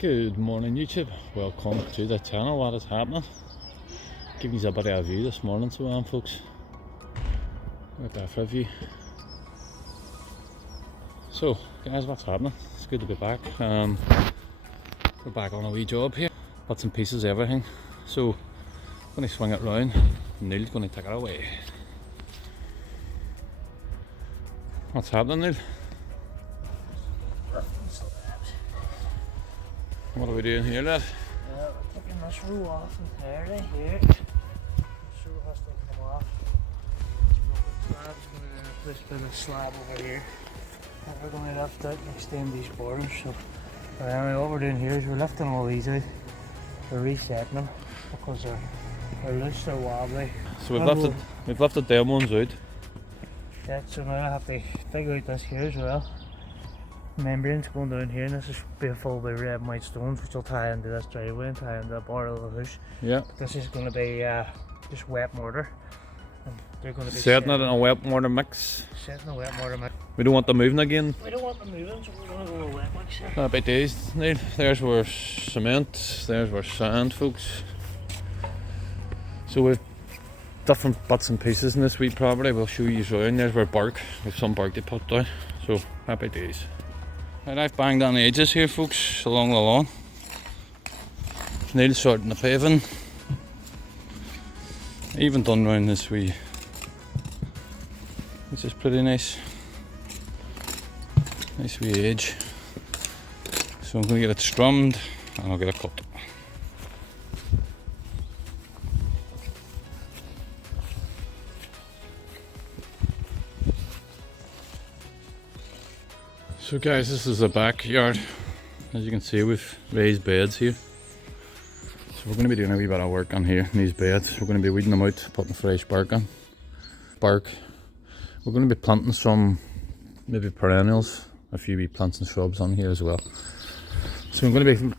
Good morning YouTube, welcome to the channel. What is happening? Give you a bit of a view this morning, so on folks. Right there for a view. So guys, what's happening? It's good to be back. We're back on a wee job here. Bits and pieces, everything. So I'm going to swing it round and Neil's going to take it away. What's happening, Neil? What are we doing here, lad? We're taking this row off entirely here. So it has to come off. Slabs going to this bit of slab over here. And we're going to lift out and extend these borders. So anyway, what we're doing here is we're lifting all these out. We're resetting them because they're loose, they're wobbly. So we've lifted them ones out. Yeah, so now I have to dig out this here as well. Membranes going down here, and this is being filled with red and white stones, which will tie into this driveway and tie into the border of the house. Yeah. But this is going to be just wet mortar, and they're going to be setting it in a wet mortar mix. Setting a wet mortar mix. We don't want them moving again. We don't want them moving, so we're going to go with wet mix. Happy days, Neil. There's where cement, there's where sand, folks. So we've different bits and pieces in this wee property. We'll show you around. There's where bark, with some bark to put down. So happy days. Right, I've banged on the edges here, folks, along the lawn. Neil's sorting the paving. Even done round this wee, which is pretty nice. Nice wee edge. So I'm going to get it strummed and I'll get it cut. So guys, this is the backyard. As you can see, we've raised beds here. So we're going to be doing a wee bit of work on here in these beds. We're going to be weeding them out, putting fresh bark on. We're going to be planting some maybe perennials, a few wee plants and shrubs on here as well. So I'm going to be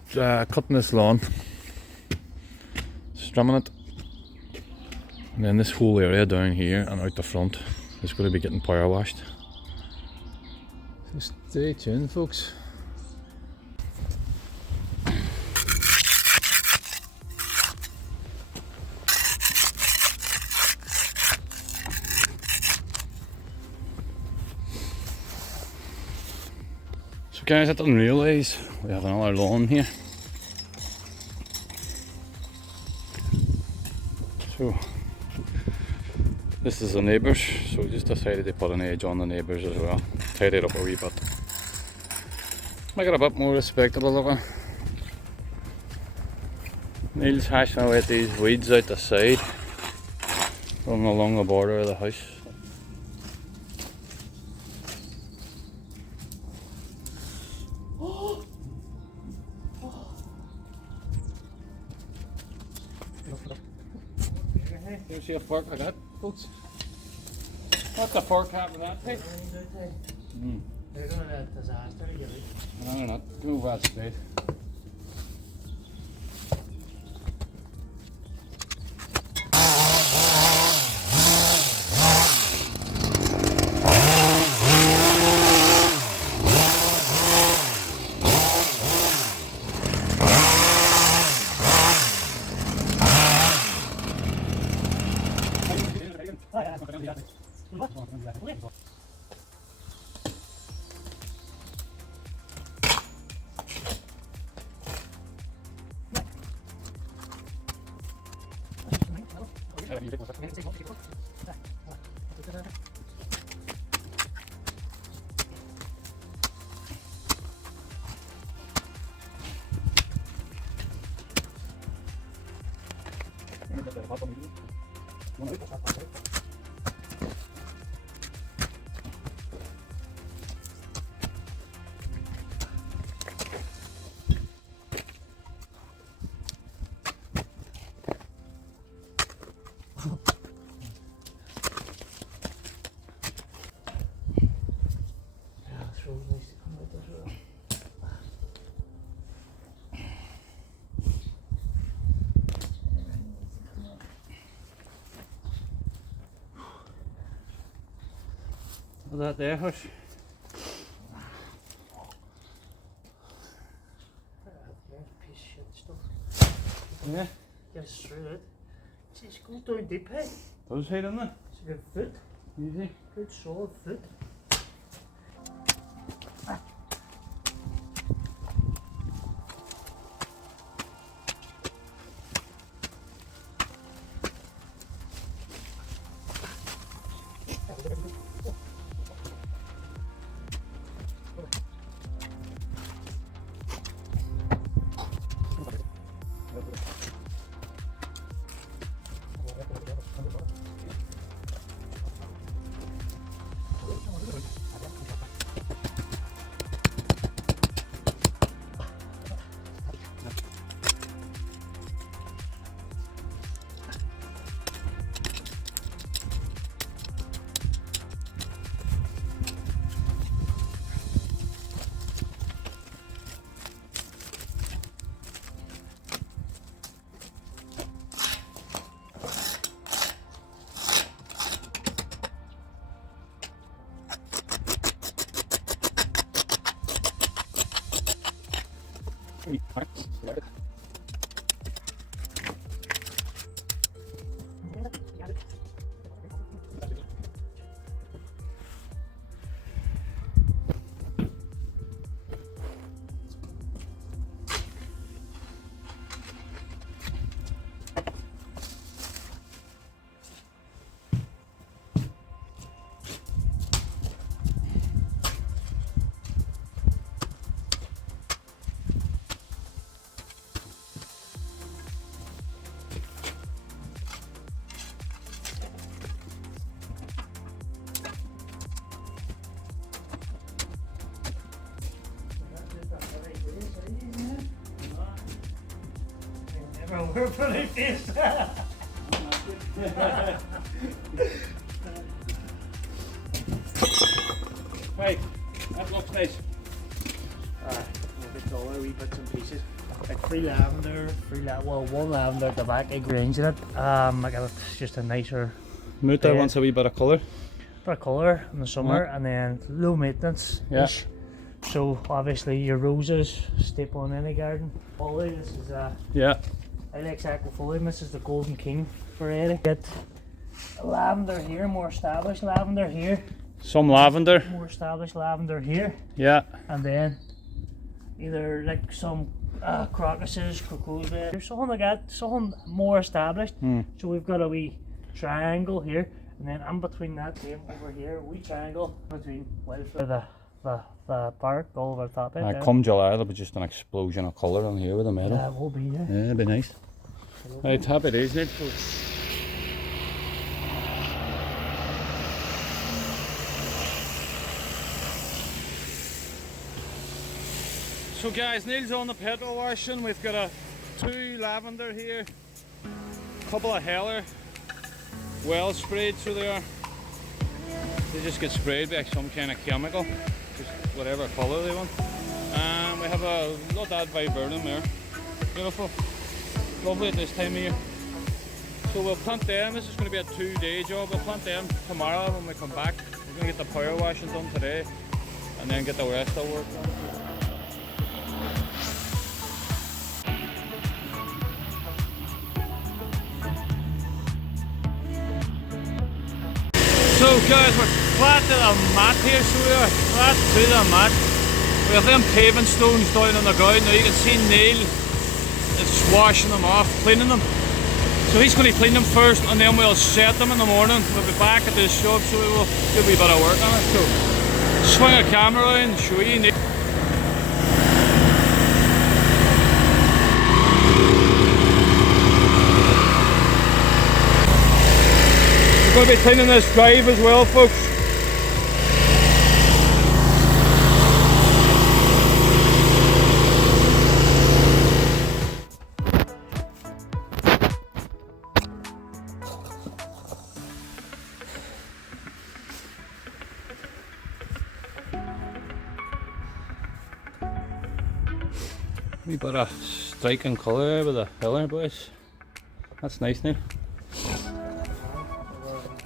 cutting this lawn, strumming it, and then this whole area down here and out the front is going to be getting power washed. So stay tuned, folks. So guys, I didn't realise we have another lawn here. So this is the neighbours, so we just decided to put an edge on the neighbours as well. Tidy it up a wee bit. Make it a bit more respectable looking. Neil's hashing away at these weeds out the side, running along the border of the house. Do you see a fork like that, folks? What's the fork having that thing? They're going to have a disaster to get out. No, they're not. Move that straight. Is that there, Hush? shit stuff. Yeah. Get it straight out. Jeez, go down deep, hey. Does it, doesn't it? It's a good foot. Easy. Good solid foot. We're pretty pissed. Right, that looks nice. A bit taller, wee bits and pieces. Like three lavender, well, one lavender at the back, egg range in it. I got just a nicer Moot there wants a wee bit of colour. bit of colour in the summer, and then low maintenance. Yeah. So obviously your roses, staple in any garden. Wobbly, this is Yeah. Ilex aquifolium. This is the golden king variety. Get lavender here, more established lavender here, Some lavender. more established lavender here, Yeah. and then either like some crocuses, crocus, or something like that, something more established. So we've got a wee triangle here, and then in between that game over here, a wee triangle between wildflower, the park all over the top of it. Come July, there'll be just an explosion of colour on here with the meadow. Yeah, it will be, yeah. Yeah, it'll be nice. Right, happy days, Ned. So guys, Neil's on the petrol washing. We've got two lavender here, a couple of heller, well sprayed, so they are. They just get sprayed by some kind of chemical, just whatever colour they want. And we have a lot of that viburnum there, beautiful, lovely at this time of year. So we'll plant them. This is going to be a 2-day job. We'll plant them tomorrow when we come back. We're going to get the power washing done today, and then get the rest of the work done. So guys, we're flat to the mat here, so we are flat to the mat. We have them paving stones down on the ground. Now you can see Neil is washing them off, cleaning them. So he's going to clean them first, and then we'll set them in the morning. We'll be back at this job, so we will do a wee bit of work on it. So swing a camera around, show you Neil. We're going to be cleaning this drive as well, folks. Wee bit of striking colour with the filler, boys. That's nice now.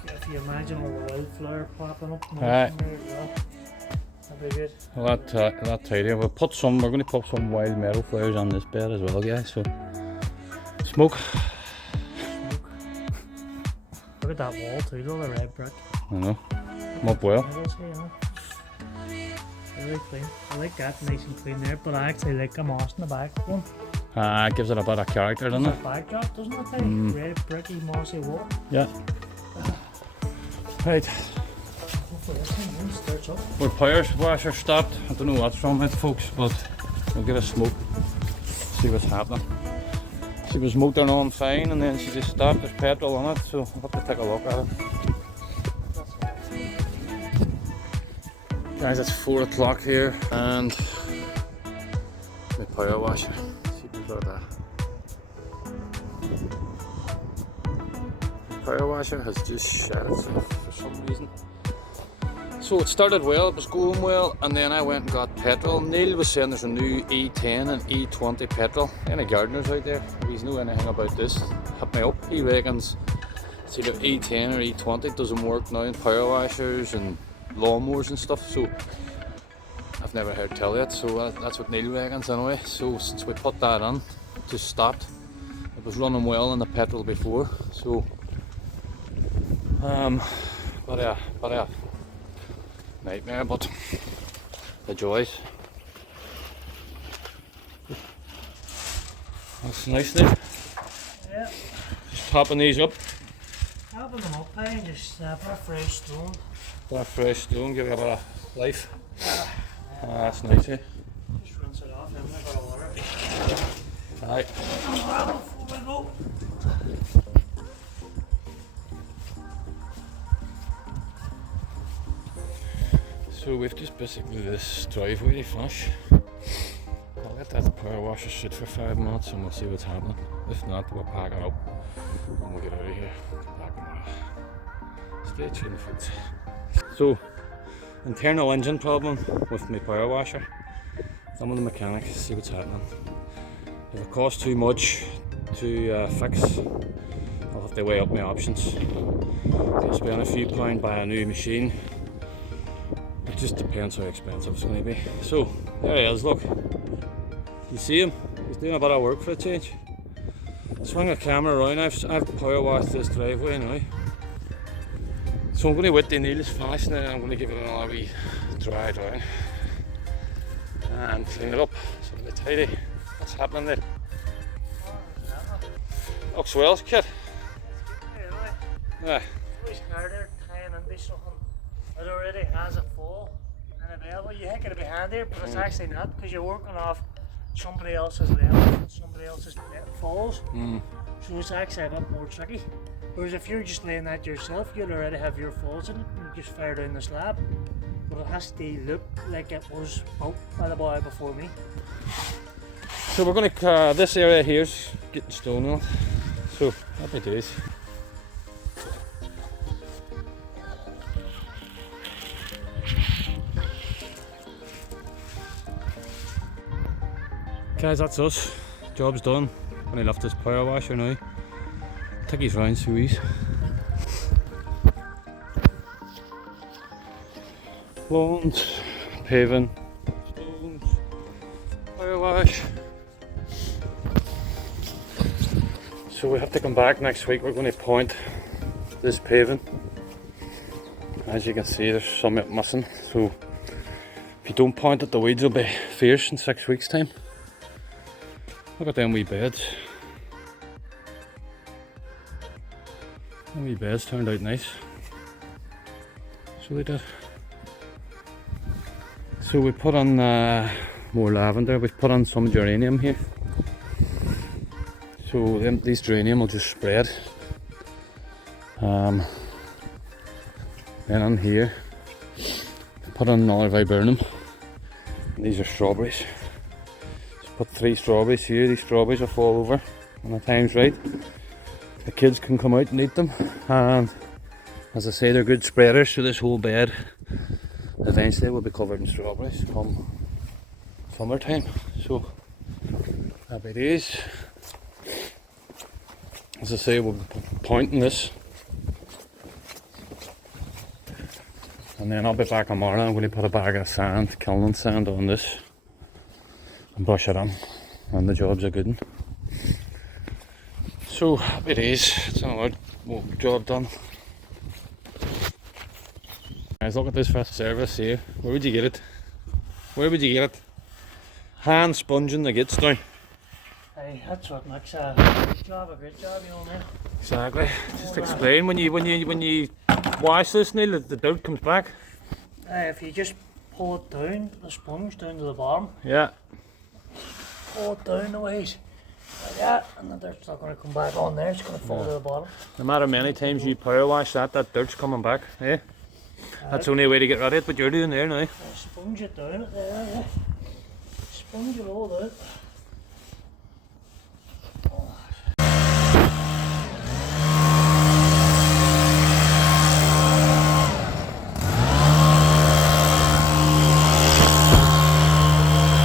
If you imagine all the wildflower popping up Right. there as well. That'll be good. A lot tidier. We're going to put some wild meadow flowers on this bed as well, guys. So smoke. Look at that wall too, though, the red brick. I know. I'm up well. Really clean. I like that nice and clean there, but I actually like a moss in the back one. It gives it a bit of character, doesn't it? Backdrop, doesn't it? Red bricky mossy wall. Yeah. Right. Hopefully this thing starts up. Our power washer stopped. I don't know what's wrong with it, folks, but we'll give it a smoke. See what's happening. She was motoring on fine and then she just stopped. There's petrol on it, so I'll have to take a look at it. Guys, it's 4 o'clock here and my power washer. See if we've got that. The power washer has just shut itself for some reason. So it started well, it was going well, and then I went and got petrol. Neil was saying there's a new E10 and E20 petrol. Any gardeners out there, if he's know anything about this, hit me up. He reckons it's either E10 or E20. It doesn't work now in power washers and lawnmowers and stuff, so I've never heard tell yet, so that's what Neil reckons anyway. So since we put that on, it just stopped. It was running well in the petrol before, so but yeah, nightmare, but the joys. That's nice there. Yeah. Just topping these up. Topping them up, and just put a fresh stone. Put a fresh stone, give it a bit of life. That's nice, eh? Just rinse it off, then we've got water. Aye. Before we go. So we've just basically this driveway to finish. I'll let that power washer sit for 5 minutes and we'll see what's happening. If not, we'll pack it up and we'll get out of here. Come back tomorrow. Stay tuned, folks. So, internal engine problem with my power washer. I'm with the mechanic, see what's happening. If it costs too much to fix, I'll have to weigh up my options. I'll spend a few pounds, buy a new machine. It just depends how expensive it's going to be. So, there he is, look. You see him? He's doing a bit of work for a change. Swing the camera around, I've power washed this driveway now. So I'm going to wait till Neil's finished and then I'm going to give it another wee dry down and clean it up so it'll be tidy. What's happening there? Looks well, kid. Yeah. It's always harder tying into something that already has a fall and available. You think it'd be handier, but it's actually not, because you're working off somebody else's level and somebody else's falls. So it's actually a bit more tricky. Whereas if you're just laying that yourself, you'll already have your falls in it and you just fire down the slab. But it has to look like it was built by the boy before me. So we're going to, this area here's getting stone on. So happy days. Guys, that's us. Job's done. When I left this power washer now. Take his round, so he's. Lawns, paving, stones, power wash. So we have to come back next week. We're going to point this paving. As you can see, there's some missing. So if you don't point it, the weeds will be fierce in 6 weeks' time. Look at them wee beds. Them wee beds turned out nice. So they did. So we put on more lavender. We've put on some geranium here. So these geranium will just spread. Then on here, we put on another viburnum. And these are strawberries. Put 3 strawberries here. These strawberries will fall over when the time's right. The kids can come out and eat them, and as I say, they're good spreaders, so this whole bed eventually will be covered in strawberries come summertime. So happy days. As I say, we'll be pointing this, and And then I'll be back tomorrow. I'm going to put a bag of sand, kiln sand on this and brush it on, and the job's a good one. So happy days, it's another job done. Guys, look at this first service here. Where would you get it? Where would you get it? Hand sponging the gates down. Hey, that's what makes a great job, you know, man. Exactly. Just explain when you wash this, Neil, the dirt comes back. If you just pull it down, the sponge down to the bottom. Yeah. Pull it down the ways like that, and the dirt's not going to come back on there. It's going to fall to the bottom. No matter many times you power wash that dirt's coming back. Eh? That's the only way to get rid of it. What you're doing there now. Sponge it down it there. Yeah. Sponge it all out.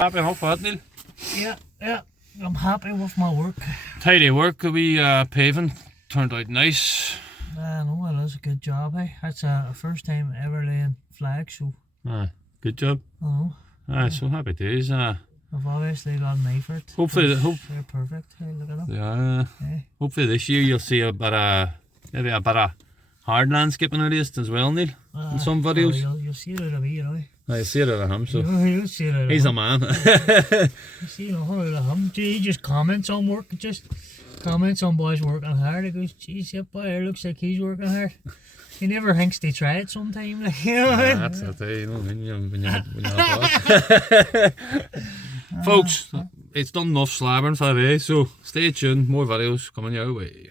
Happy enough with it, Neil? Yeah, I'm happy with my work. Tidy work, we paving turned out nice. No, it is a good job, hey. That's a first time ever laying flags, so. Good job. Oh. So happy days. I've obviously got an eye for it. Hopefully, they're perfect. Hey, look at them. Yeah. Hey. Hopefully this year you'll see maybe a bit of hard landscaping released as well, Neil. In some videos. You'll see it out of me, you know. I see it out of him, so You'll see it out of he's him. a man. You see it out of him. He just comments on work, just comments on boys working hard. He goes, geez, that boy here looks like he's working hard. He never thinks they try it sometime, like, you know. That's it, you know, when you have that. Folks, it's done enough slabbering for today, so stay tuned, more videos coming your way.